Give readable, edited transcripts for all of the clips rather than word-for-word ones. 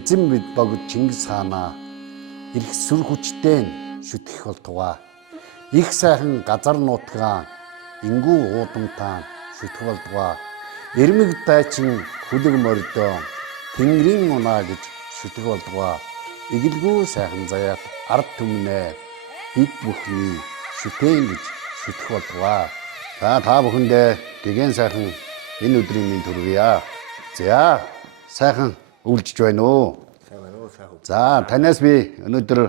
эзэн бид богд Чингис хаанаа их сүр хүчтэй шүтгэх болтугай. Их сайхан газар нутгаа ингүү уудамтаа шүтгэх болтугай. Эрмэг дайчин хүлэг мордоо тэнгэрийн унаа гэж шүтгэх болтугай. Игэлгүй сайхан заяат ард түмнээ бид бүхний шүтэн гэж шүтгэх болтугай. За та бүхэндээ гэгэн сайхан энэ өдрийн минь төргийа. За сайхан үйлжж байна уу? Сайн байна уу? Сайхан. За танаас би өнөөдөр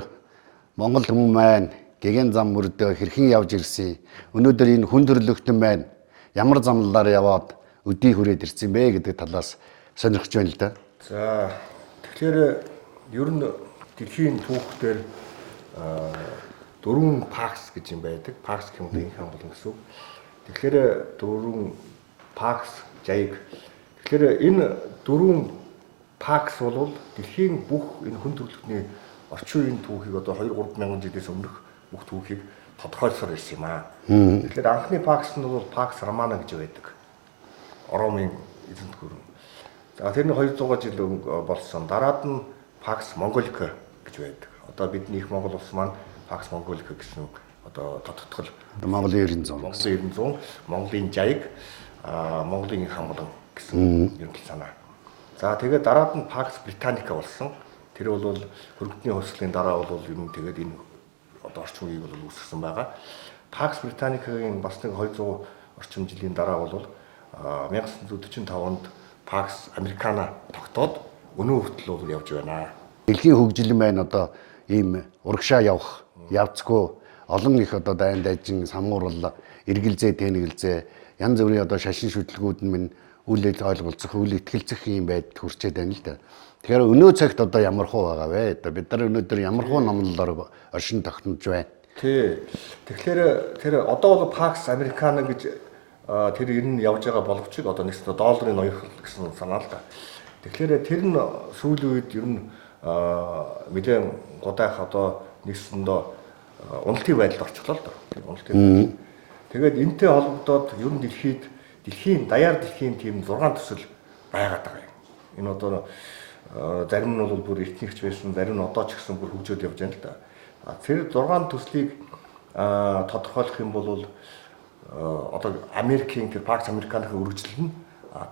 Монгол хүмүүс маань гэгэн зам мөрдөө хэрхэн явж ирсэн. Өнөөдөр энэ хүн төрлөختөн байна. Ямар замлаар яваад өдий хүрээд ирсэн бэ гэдэг талаас сонирхож байна л да. За тэгэхээр ер нь дэлхийн түүхтэр дөрвөн пакс гэж юм байдаг. Пакс гэмээр энэ хангалттай гэсэн үг. Тэгэхээр дөрвөн пакс жайг. Тэгэхээр энэ дөрвөн пакс бол дэлхийн бүх энэ хүн төрөлхтний орчин үеийн түүхийг одоо 2-3 мянган жилээс өмнөх бүх түүхийг тодорхойлсоор ирсэн юм аа. Тэгэхээр анхны пакс нь бол пакс романа гэж байдаг. Ромын эзэнт гүрэн. За тэрний 200 жил болсон. Дараад нь пакс монголика гэж байдаг. Одоо бидний их Монгол улс маань пакс монголика гэсэн одоо тодтогдол Монголын 900. Монголын 900, Монголын жайг, Монголын их хамглан гэсэн ерөнхий санаа. За тэгээд дараад нь пакс британика болсон. Тэр бол хөргөдний хувьслын дараа бол ер нь тэгээд энэ одоо орчин үеийг бол үүсгэсэн байгаа. Пакс британикагийн бас нэг 200 орчим жилийн дараа бол 1945 онд пакс американа тогтоод өнөө хүртэл бол явж байна. Дэлхийн хөгжил маань одоо ийм урагшаа явах, явцгүй олон их одоо дайн дайчин самуурал, эргэлзээ, тэнэгэлзээ янз бүрийн одоо шашин шүтлгүүд нь үйл ойлголцох, үйл итгэлцэх юм байдал хүрчээд байна л да. Тэгэхээр өнөө цагт одоо ямар хуу байгаа вэ? Одоо бид нар өнөөдөр ямар хуу номлолоор оршин тогтнож байна? Тий. Тэгэхээр тэр одоо бол пакс американа гэж тэр ер нь явж байгаа боловч одоо нэгс долларын ноёрхол гэсэн санаа л да. Тэгэхээр тэр нь сүүлийн үед ер нь мэдээ годаах одоо нэгсэндээ уналтын байдалд орчлоо л да. Уналтын байдал. Тэгээд энэтэй холбогдоод ер нь дэлхийн даяар дэлхийн тийм 6 төсөл байгаад байгаа юм. Энэ одоо зарим нь бол бүр эртнийгч байсан, зарим нь одоо ч гэсэн бүр хөгжөөд явж байна л да. Тэр 6 төслийг тодорхойлох юм бол одоо Америкийн тэр пакс американыхаа үргэлжлэл нь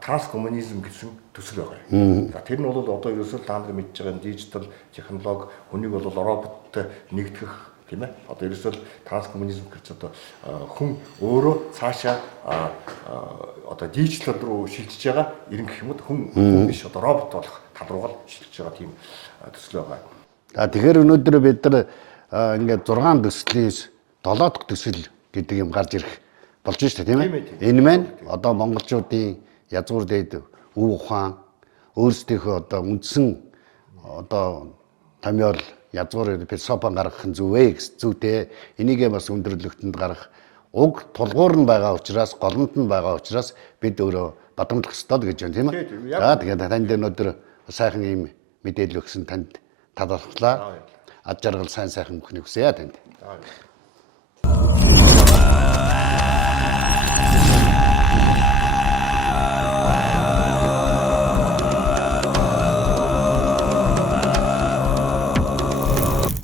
транскоммунизм гэсэн төсөл байгаа юм. За тэр нь бол одоо ерөөсөө та нар мэдж байгаа дижитал технологи хүнийг бол роботтой нэгтгэх тийм ээ. Одоо ерөөсөө транскоммунизм гэж одоо хүн өөрөө цаашаа одоо дижитал руу шилжиж байгаа ирэх юм уу хүн биш одоо робот болох тал руугаа шилжиж байгаа тийм төсөл байгаа. За тэгэхээр өнөөдөр бид нар ингээд 6 төслээс 7 дахь төсөл гэдэг юм гарч ирэх болж шүү дээ тийм ээ. Энэ маань одоо монголчуудын язгуур дээд өв ухаан өөрсдийнхөө одоо үндсэн одоо томьёол язгуур философи гаргах нь зүвэ гэсэн зүйтэй. Энийгээ бас өндөрлөгтөнд гарах уг тулгуур нь байгаа учраас голомт нь байгаа учраас бид өөрөө бадамлах ёстой гэж байна тийм ээ. За тэгээд танд өнөөдөр сайхан ийм мэдээлэл өгсөн танд талархлаа. Ад жаргал сайн сайхан бүхнийг хүсье танд.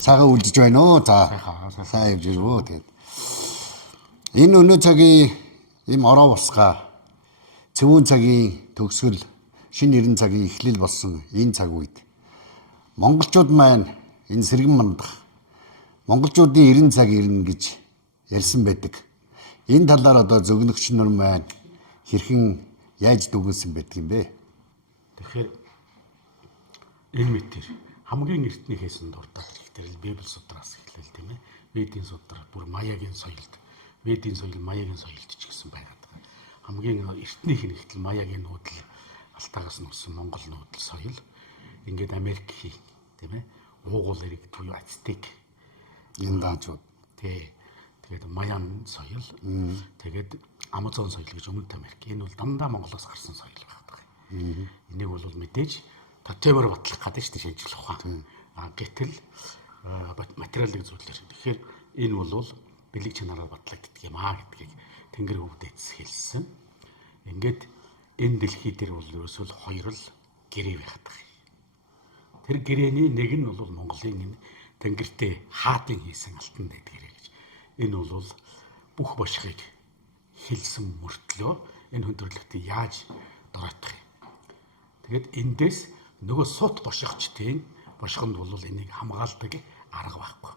Сайхан үлдэж байна уу? За сайн явж ирвөө тэгээд. Энэ өнөө цагийн ийм ороо босгаа цэвүүн цагийн төгсгөл шинэ 90 цагийн эхлэл болсон энэ цаг үед монголчууд маань энэ сэргэн мандах монголчуудын 90 цаг ирнэ гэж ярьсан байдаг. Энэ талаар одоо зөгнөгч нар маань хэрхэн яаж дүгнсэн байдаг юм бэ? Тэгэхээр энэ мэтэр хамгийн эртний хийсэн дуртай тэр Библи судраас эхлэв тийм ээ. Ведийн судар бүр маягийн соёлд, Ведийн соёл маягийн соёлд ч гэсэн байгаад байгаа. Хамгийн эртний хэрэгтэл маягийн нүүдэл алтаагаас нуусан Монгол нүүдэл соёл ингээд Америк тийм ээ. Уугуул эрэг туюу Ацтек Энэ даачууд. Тэгээд Маян соёл, тэгээд Амазон соёл гэж Өмнөд Америк. Энэ бол дандаа Монголоос гарсан соёл байдаг. Энийг бол мэдээж татвар батлах гэдэг чинь шинжлэх ухаан. Гэтэл материалын зүйлээр. Тэгэхээр энэ бол бэлэг чанараар батлагддаг юм аа гэдгийг Тэнгэр хөвгдөөс хэлсэн. Ингээд энэ дэлхий дээр бол ерөөсөө хоёр л гэрээ байхдаг. Тэр гэрээний нэг нь бол Монголын энэ Тэнгэртэй хаадын хийсэн алтан дэд гэрээ гэж. Энэ бол бүх бошхыг хэлсэн мөртлөө энэ хүндрэлтийг яаж дороотох юм. Тэгээд эндээс нөгөө сут бошгочдын бошгонд бол энийг хамгаалдаг арга байхгүй.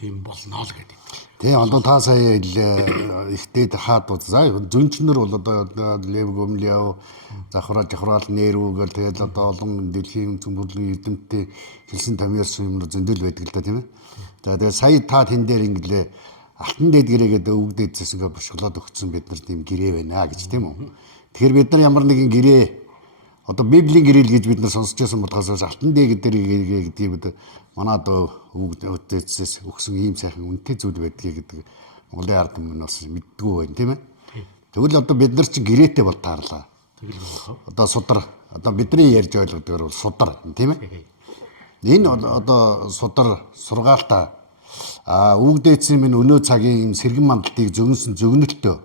Тийм болно л гэдэг. Тий, одоо та сая ихтэй хаад бол за зүнчнэр бол одоо лев гомлиав завхраал нэрүүгээл тэгэл одоо олон дэлхийн цөмбөрлөгийн эрдэмтдийн хэлсэн тамиарс юм зөндөл байдаг л да тийм ээ. За тэгээ сая та тэн дээр ингэлээ алтан дэд гэрээгээд өвгдөөдсөн ингээ бошглоод өгсөн бид нар тийм гэрээ байна гэж тийм үү. Тэгэхээр бид нар ямар нэгэн гэрээ одоо Библийн гэрэл гэж бид нар сонсч байсан болохоос алтан дээг гэдэг гэдэг манай одоо өвгдөөдсөөс өгсөн ийм сайхан үнэтэй зүйл байдгийг гэдэг Монголын ард түмэн бас мэддэггүй байна тийм ээ. Тэгвэл одоо бид нар чинь гэрээтэй бол таарлаа. Одоо судар одоо бидний ярьж ойлгодгоор бол судар тийм ээ. Энэ одоо судар сургаалтаа өвгдөөдсөн минь өнөө цагийн юм сэргэн мандалтыг зөгнсөн зөгнөлтөө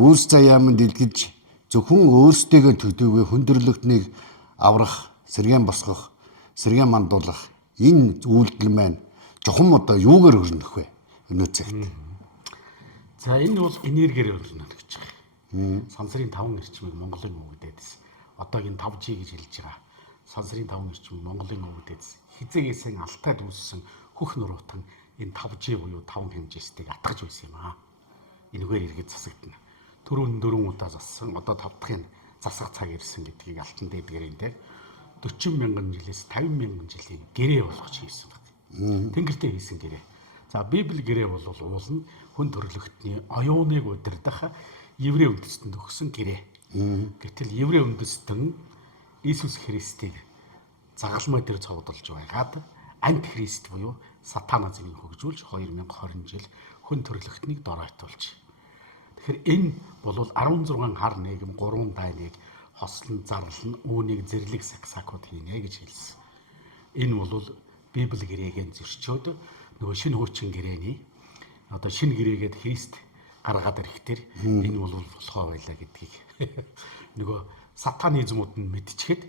үүс заяамд дэлгэж зөвхөн өөрсдөө төдийгүй хүндрэлтнийг аврах, сэргэн босгох, сэргэн мандуулах энэ үйлдэл маань жохом одоо юугаар өрнөх вэ? Өнөө цагт. За энэ бол энергиэр өрнө гэж байгаа. Сансрын 5 эрчмийг Монголын өвгдөөдс. Одоогийн 5G гэж хэлж байгаа. Сансрын 5 эрчмийг Монголын өвгдөөдс. Хизээгээсээ алтайд үүссэн хөх нуруутан энэ 5G буюу 5 хэмжээстийг атгаж байсан юм аа. Энэгээр иргэд засагдана. Түрүүн 4 удаа зассан, одоо 5 дахь засах цаг ирсэн гэдгийг алтан дэд гэрийн дээр 40 мянган жилээс 50 мянган жилийн гэрээ болгож хийсэн байна. Тэнгэртэй хийсэн гэрээ. За Библи гэрээ бол уулна хүн төрлөختний оюуныг удирдах еврей үндэстэнд өгсөн гэрээ. Гэтэл еврей үндэстэн Иесус Христийг загалмай дээр цогдолж байгаад антихрист буюу сатаназмыг хөгжүүлж 2020 жил хүн төрлөختнийг доройтуулж. Тэгэхээр энэ бол 16 хар нийгэм 3 дайныг хослон зарлан үүнийг зэрлэг саксакууд хийнэ гэж хэлсэн. Энэ бол Библи гэрээгээ зөрчөөд нөгөө шинэ хуучин гэрээний одоо шинэ гэрээгээд Христ гаргаад ирэхтэр энэ бол болохоо байлаа гэдгийг нөгөө сатанизмууд нь мэдчихэд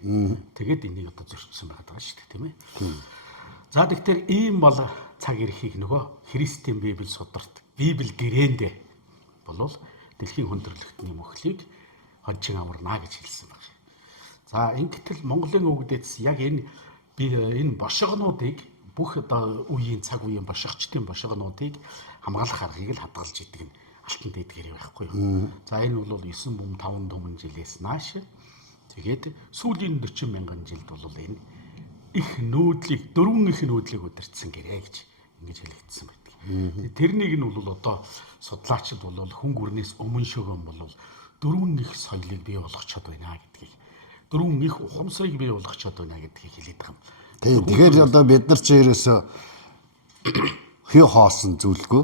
тэгээд энийг одоо зөрчсөн байгаа шүү дээ тийм ээ. За тэгэхээр ийм бол цаг ирэхийг нөгөө Христийн Библи сударт Библи гэрээндээ болвол дэлхийн хүндрэлтний мөхлийг хончин амарна гэж хэлсэн байна. За ингэтэл Монголын өвгдөөс яг энэ бошгонуудыг бүх одоо үеийн цаг үеийн бошгочдын бошгонуудыг хамгаалах аргыг л хадгалж идэг нь алтан дэд гэрээ байхгүй юу. За энэ бол 9 бум 5 түмэн жилээс нааш тэгээд сүүлийн 40 мянган жилд бол энэ их нүүдлийг дөрвөн их нүүдлийг удирдсан гэрээ гэж ингэж хэлэгдсэн байдаг. Тэрнийг нь бол одоо судлаачид бол хүн гүрнээс өмнө шөгөн бол дөрвөн их соёлыг бий болгочод байна гэдгийг, дөрвөн их ухамсарыг бий болгочод байна гэдгийг хэлээд байгаа юм. Тэгэхээр одоо бид нар ч ерөөсө хий хоосон зүйлгүй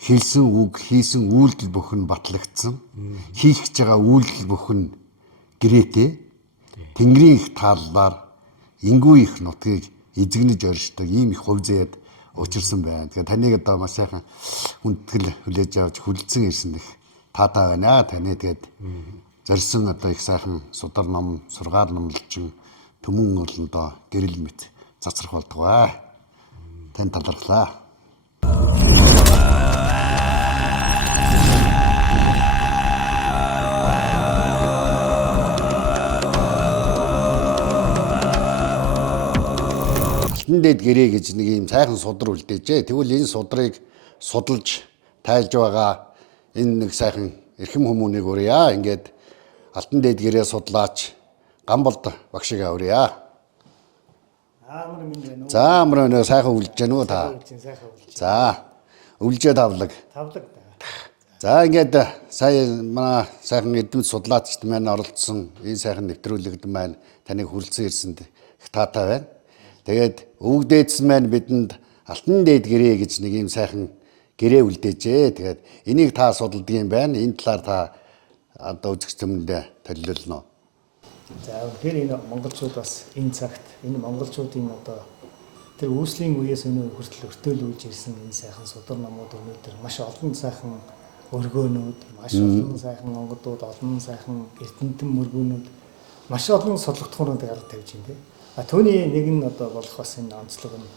хэлсэн үг, хийсэн үйлдэл бүхэн батлагдсан. Хийх гэж байгаа үйлдэл бүхэн гэрээтэй. Тэнгэрийн их тааллаар ингүй их нутгийг эзэгнэж оршдог ийм их хувь заяад учирсан байна. Тэгэхээр таныг одоо маш сайхан хүндэтгэл хүлээж авч хүлцэн ирсэн их таатай байна. Таны тэгээд зорьсон одоо их сайхан судар ном, сургаал номлолчин төмөн олондоо гэрэл мэт цацрах болдгоо. Тань талархлаа. Алтан дэд гэрээ гэж нэг юм сайхан судар үлдээжээ. Тэгвэл энэ судрыг судалж тайлж байгаа энэ нэг сайхан эрхэм хүмүүнийг урья. Ингээд алтан дэд гэрээ судлаач Гамболд багшиг аврья. Амар минь байна уу? За амар өнөө сайхан үлдэж гэнэ үү та? За үлжээ тавлаг. Тавлаг. За ингээд сая манай сайхан эдмэд судлаачд маань оролцсон энэ сайхан нэвтрүүлэгт маань таныг хүлцэн ирсэнд их таатай байна. Тэгээд өвгдөөдсөн маань бидэнд алтан дэд гэрээ гэж нэг юм сайхан гэрээ үлдээжээ. Тэгээд энийг та судалдаг юм байна. Энэ талаар та одоо үзэгч хүмүүндээ төлөвлөнө. За тэгэхээр энэ монголчууд бас энэ цагт энэ монголчуудын одоо тэр үүслийн үеэс өнөө хүртэл өртөөлүүлж ирсэн энэ сайхан судар номууд өнөөдөр маш олон сайхан өргөөнүүд, маш олон сайхан онгодууд, олон сайхан эрдэмтэн мөргөөнүүд, маш олон содлогдохуунуудыг гаргаж тавьж байна. Түүний нэг нь одоо болох бас энэ онцлог нь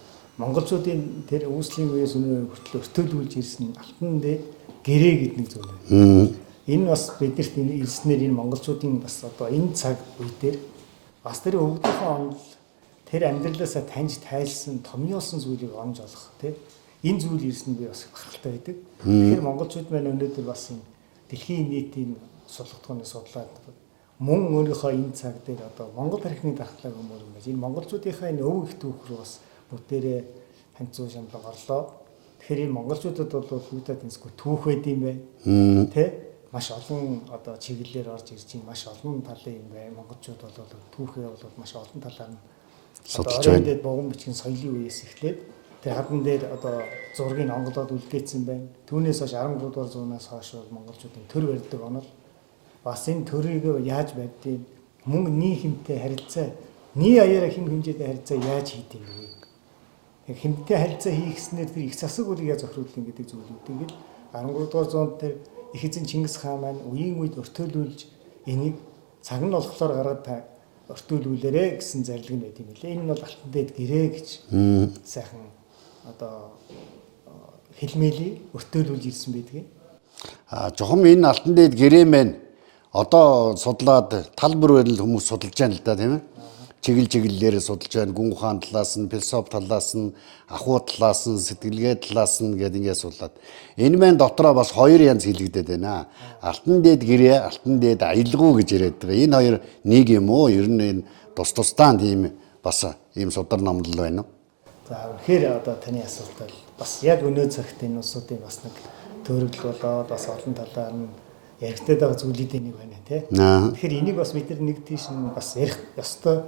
монголчуудын тэр үүслийн үеэс өнөө хүртэл өртөөлүүлж ирсэн алтан дээд гэрээ гэдэг нэг зүйл байна. Энэ бас биднэрт ирснээр энэ монголчуудын бас одоо энэ цаг үе дээр бас тэр өвгдийнхөө онол тэр амьдралаасаа таньж тайлсан томьёолсон зүйлийг онж олох тийм энэ зүйл ирсэн би бас гахалтай байдаг. Тэгэхээр монголчууд маань өнөөдөр бас энэ дэлхийн нийтийн судалгааны судлаад мөн өөрийнхөө энэ цаг дээр одоо Монгол тархины дархлааг өмөр юм байж энэ монголчуудынхаа энэ өв их түүх рүү бас бүгдээрээ ханцуу шамлаг орлоо. Тэгэхээр энэ монголчуудад бол юудад тэнцгүй түүх байд юм байна. Тэ маш олон одоо чиглэлээр орж ирж байна. Маш олон талын юм байна. Монголчууд бол түүхээ бол маш олон талаар нь судалж байна. Тэгээд богино бичгийн соёлын үеэс эхлээд тэр хадан дээр одоо зургийг онголоод үлдээсэн байна. Түүнээс хойш 13 дугаар зуунаас хойш монголчуудын төр барьдаг онол бас энэ төрийг яаж байдгийг мөн нийт хэмтэй харилцаа нийт аяараа хэм хэмжээтэй харилцаа яаж хийдэг юм бэ? Хэмтэй харилцаа хийхснээр тэр их засаг үлийг яаж зохируулах гэдэг зүйлүүд ингээд 13 дугаар зуунд тэр их эзэн Чингис хаан маань үеийн үед өртөөлүүлж энийг цаг нь болохоор гаргаад өртөөлүүлээрэ гэсэн зарлиг нь байт юм лээ. Энэ нь бол алтан дээд гэрээ гэж сайхан одоо хэлмэлий өртөөлүүлж ирсэн байдгийг. Жохом энэ алтан дээд гэрээ маань одоо судлаад тал бүр барил хүмүүс судалж байна л да тийм ээ. Чиглэлээр судалж байна. Гүн ухаан талаас нь, философи талаас нь, ахуй талаас нь, сэтгэлгээ талаас нь гэдэг ингээд судлаад. Энэ маань дотроо бас хоёр янз хэлэгдээд байна. Алтан дээд гэрээ, алтан дээд аялгау гэж яриад байгаа. Энэ хоёр нэг юм уу? Ер нь энэ тус-тусдаа тийм бас ийм судар номлол байна уу? За үнэхээр одоо таны асуулт бол бас яг өнөө цагт энэ улсуудын бас нэг төрөл болоод бас олон талаар нь яригдаад байгаа зүйлүүдийн нэг байна тий. Тэгэхээр энийг бас бид нэг тийш нь бас ярих ёстой.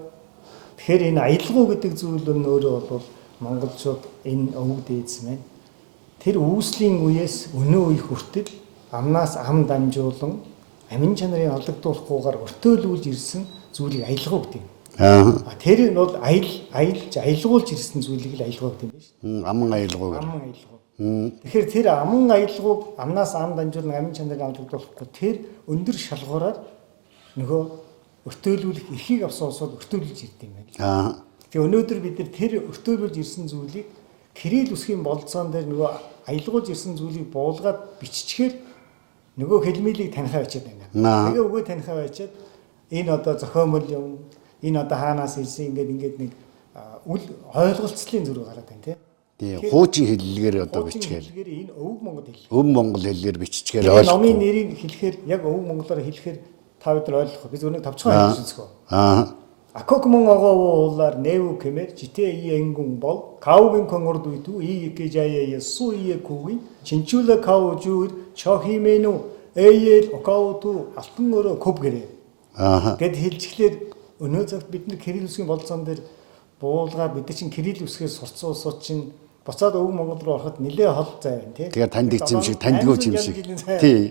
Тэгэхээр энэ аялгау гэдэг зүйл нь өөрөө бол монголчууд энэ өвөг дээдс маань тэр үүслийн үеэс өнөө үе хүртэл амнаас ам дамжуулан амин чанарыг алдагдуулахгүйгээр өртөөлүүлж ирсэн зүйлийг аялгау гэдэг юм. Тэр нь бол аялгуулж ирсэн зүйлийг л аялгау гэдэг юм байна шүү дээ. Аман аялгау. Аман аялгау. Тэгэхээр тэр аман аялгауг амнаас ам дамжуулан амин чанарыг алдагдуулахгүй тэр өндөр шалгуураар нөгөө өртөөлүүлэх эрхийг авсан улсууд өртөөлж ирдэг юм байна. Тэгээ өнөөдөр бид нар тэр өртөөлж ирсэн зүйлийг Кирилл үсгийн болцоон дээр нөгөө аялгуулж ирсэн зүйлийг буулгаад биччихээр нөгөө хэлмэлийг танихаа бичээд байна. Тэгээ өгөө танихаа бичээд энэ одоо зохиомол юм, энэ одоо хаанаас ирсэн ингээд нэг үл ойлголцлын зүрх гараад байна тий. Тийм хуучин хэллэгээр одоо бичгээр. Хэллэгээр энэ өвөг монгол хэл. Өв монгол хэллэр биччихээр ойлгох. Номын нэрийг хэлэхээр яг өвөг монголоор хэлэхээр та бид нар ойлгох. Biz өнөө тавчхан хэлсэн. Акокмон огоолаар нэв кэмэр житэ иенгун бол каугийн конгорд үйдүү иекежаяя суие куви чинчула кау жуур чохимену ээл окауту алтан өрөө көв гэрээ. Гэд хэлчихлээр өнөө цагт бид нар Кирилл үсгийн болцоон дээр буулгаад бид нар чинь Кирилл үсгээс сурцсан улсууд чинь буцаад өвөг монгол руу ороход нэлээ хол зай байна тий. Тэгээ танд их юм шиг тандгүй юм шиг. Тий.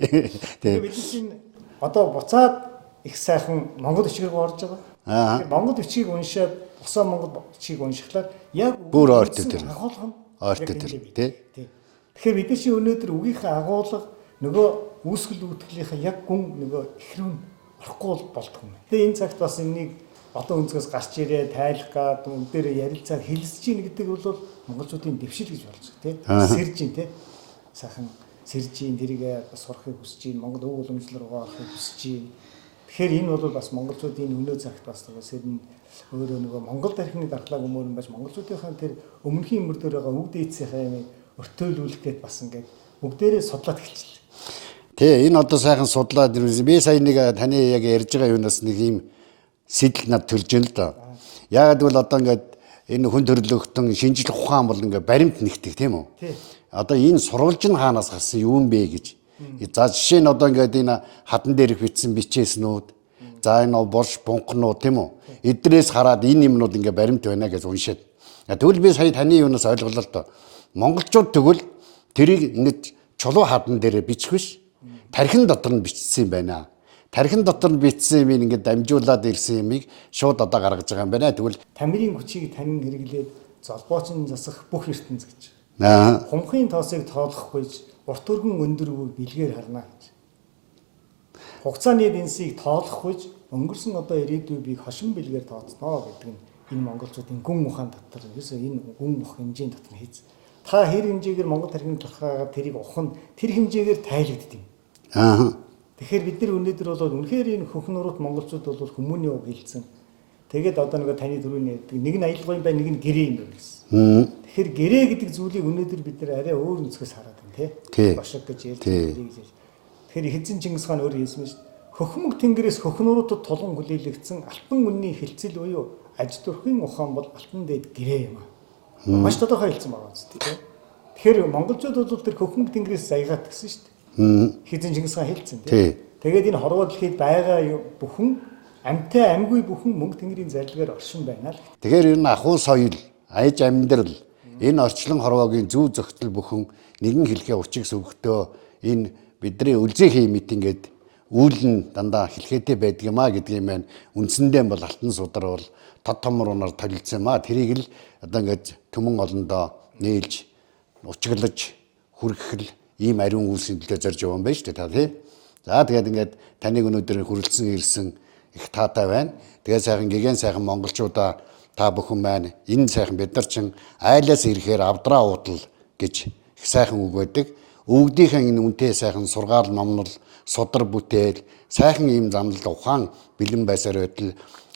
Тэгээ бид чинь одоо буцаад их сайхан монгол бичгээр орж байгаа. Монгол бичгийг уншаад босоо монгол бичгийг уншихлаар яг бүр ойртой тэр. Ойртой тэр тий. Тэгэхээр бид чинь өнөөдөр үгийнхээ агуулга нөгөө үүсгэл үүдхлийнхээ яг гүн нөгөө ихрүүн орохгүй болдох юм. Тэгээ энэ цагт бас энийг олон өнцгөөс гарч ирээ тайлах гад үн дээр ярилцаад хэлсэж ийн гэдэг бол монголчуудын дэвшил гэж болж байгаа тий. Сэрж ийн тий. Сайхан сэрж ийн тэрийг сурахыг хүсэж ийн Монгол өв уламжлал руугаа орохыг хүсэж ийн. Тэгэхээр энэ бол бас монголчуудын өнөө цагт бас сэрн өөрөө нөгөө монгол тархины дархлааг өмөрн байж монголчуудынхаа тэр өмнөхийн өмөр дээр байгаа үг дээдсийнхаа юм өртөөлүүлэх гээд бас ингээд бүгдээрээ судлаад эхэлчихлээ. Тий, энэ одоо сайхан судлаад ирсэн. Би сая нэг таны яг ярьж байгаа юунаас нэг юм сэтэл над төрж ийн л доо. Яагаад гэвэл одоо ингээд энэ хүн төрлөختөн шинжлэх ухаан бол ингээд баримт нэгтгэх тийм үү? Тий. Одоо энэ сурвалж нь хаанаас гарсан юу юм бэ гэж. За жишээ нь одоо ингээд энэ хатан дээрх бичсэн бичээснүүд, за энэ борш бунхнууд тийм үү? Эдрээс хараад энэ юмнууд ингээд баримт байна гэж уншаад. Тэгвэл би сая таны юунаас ойлголоо л доо. Монголчууд тэгвэл тэрийг ингэж чулуу хатан дээрээ бичих биш. Тархин дотор нь бичсэн юм байна. Тархин дотор нь бичсэн юм ингээд дамжуулаад ирсэн юмыг шууд одоо гаргаж байгаа юм байна. Тэгвэл тамирын хүчийг танин хэрэглээд золбоочин засах бүх ертөнц гэж. Хумхын тоосыг тоолохгүйж урт өргөн өндөр үг бэлгээр харна гэж. Хугацааны дэнсийг тоолохгүйж өнгөрсөн одоо ирээдүйн бийг хошин бэлгээр тооцноо гэдэг нь энэ монголчуудын гүн ухаан дотор ерөөсөө энэ гүн ух хэмжээний дотор хийц. Та хэр хэмжээгээр Монгол тархины турхаагаад тэрийг ухна тэр хэмжээгээр тайлагддаг юм. Аа. Тэгэхээр бид нар өнөөдөр бол үнэхээр энэ хөхн урууд монголчууд бол хүмүүний уг хэлсэн. Тэгээд одоо нэг таны дөрөвний нэг нь аялал юм байна, нэг нь гэрээ юм байна гэсэн. Тэгэхээр гэрээ гэдэг зүйлийг өнөөдөр бид нар арай өөр өнцгөөс хараад байна тий. Бошог гэж ярьж байна. Тэгэхээр эзэн Чингис хаан өөрөө хэлсэн шүү дээ. Хөхмөг тэнгэрээс хөхнөрүүдэд тулган хүлээлгдсэн альпан үнний хилцэл буюу аж төрхийн ухаан бол альпан дээд гэрээ юм аа. Маш тодорхой хэлсэн байгаа зү тий. Тэгэхээр монголчууд бол тэр хөхмөг тэнгэрээс заяагаад гисэн шүү дээ. Эзэн Чингис хаан хэлсэн тий. Тэгээд энэ хорвоо дэлхийд байгаа бүхэн амьтай амьгүй бүхэн мөнгө тэнгэрийн зарилгаар оршин байна л. Тэгэхээр энэ ахуй соёл, аяж амьдрал, энэ орчлон хорвоогийн зүй зохицол бүхэн нэгэн хэлхээ учиг сүгтөө энэ бидний үлзий хиймит ингээд үйл нь дандаа хэлхээтэй байдаг юм а гэдгийг маань үндсэндээ бол алтан судар бол тод томроор толилцсон юм а. Тэрийг л одоо ингээд төмөн олондоо нээлж учиглаж хүргэх ийм ариун үйлсийн төлөө зорж явсан байж тээ та тий. За тэгээд ингээд таныг өнөөдөр хүрэлцэн ирсэн их таатай байна. Тэгээд сайхан гэгэн сайхан монголчуудаа та бүхэн маань энэ сайхан бид нар чин айлаас ирэхээр авдраа уудал гэж их сайхан үг байдаг. Өвгдийнхэн энэ үнтэй сайхан сургаал номнол судар бүтээл сайхан ийм замнал ухаан бэлэн байсаар байтал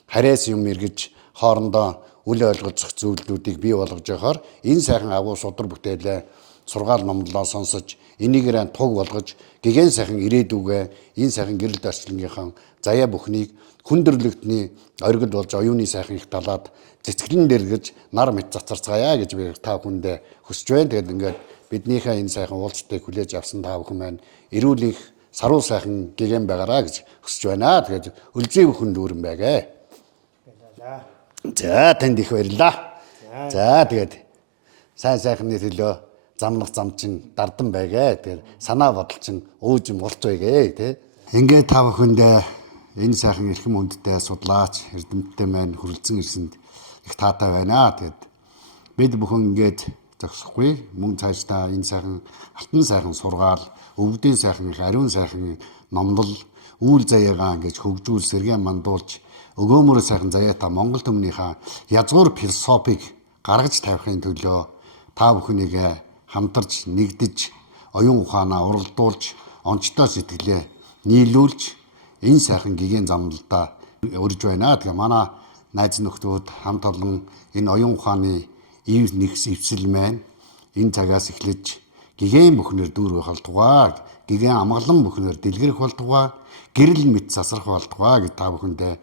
харьяас юм эргэж хоорондоо үл ойлгоцох зүйлүүдийг бий болгож явахаар энэ сайхан агуу судар бүтээлээ сургаал номлолоо сонсож энийгээрээ туг болгож гэгэн сайхан ирээдүгээ энэ сайхан гэрэл орчлонгийнхан заяа бүхнийг хүндрэлтний оргил болж оюуны сайхан их талаад цэцгэлэн дэргэж нар мэд цацарцгаая гэж би та бүхэндээ хүсэж байна. Тэгээд ингээд биднийхээ энэ сайхан уулзалтыг хүлээж авсан та бүхэн маань эрүүл их саруу сайхан гэгэн байгаараа гэж хүсэж байна. Тэгээд үлзий бүхэн дүүрэн байгээ. За танд их баярлалаа. За тэгээд сайн сайхны төлөө замнах замчин дардан байгээ. Тэгээд санаа бодол чин өөжим уулц байгээ тий. Ингээд та бүхэндээ энэ сайхан эрхэм үндтэй судлаач эрдэмтдээ маань хүрэлцэн ирсэнд их таатай байна. Тэгээд бид бүхэн ингээд зогсохгүй мөн цаашдаа энэ сайхан алтан сайхан сургаал, өвгдийн сайхан их ариун сайхан номлол, үйл заяагаа ингэж хөгжүүл сэргээ мандуулж өгөөмөр сайхан заяатаа Монгол түмнийхээ язгуур философиг гаргаж тавихын төлөө та бүхнийг хамтарч нэгдэж оюун ухаанаа уралдуулж онцтой сэтгэлээ нийлүүлж энэ сайхан гэгэн замналдаа өрж байна. Тэгээ манай найз нөхдүүд хамт олон энэ оюун ухааны ив нэгс эвсэл маань энэ цагаас эхлэж гэгэн бүхнэр дүүрэх болтугай, гэгэн амгалан бүхнэр дэлгэрэх болтугай, гэрэл мэт засарх болтугай гэж та бүхэндээ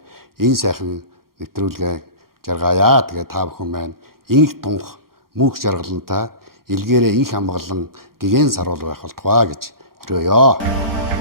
энэ сайхан нэвтрүүлгээ жаргаая. Тэгээ та бүхэн маань инх тунх мөнх жаргалантай илгээрээ инх амгалан гэгэн саруул байх болтугай гэж хэрвэё.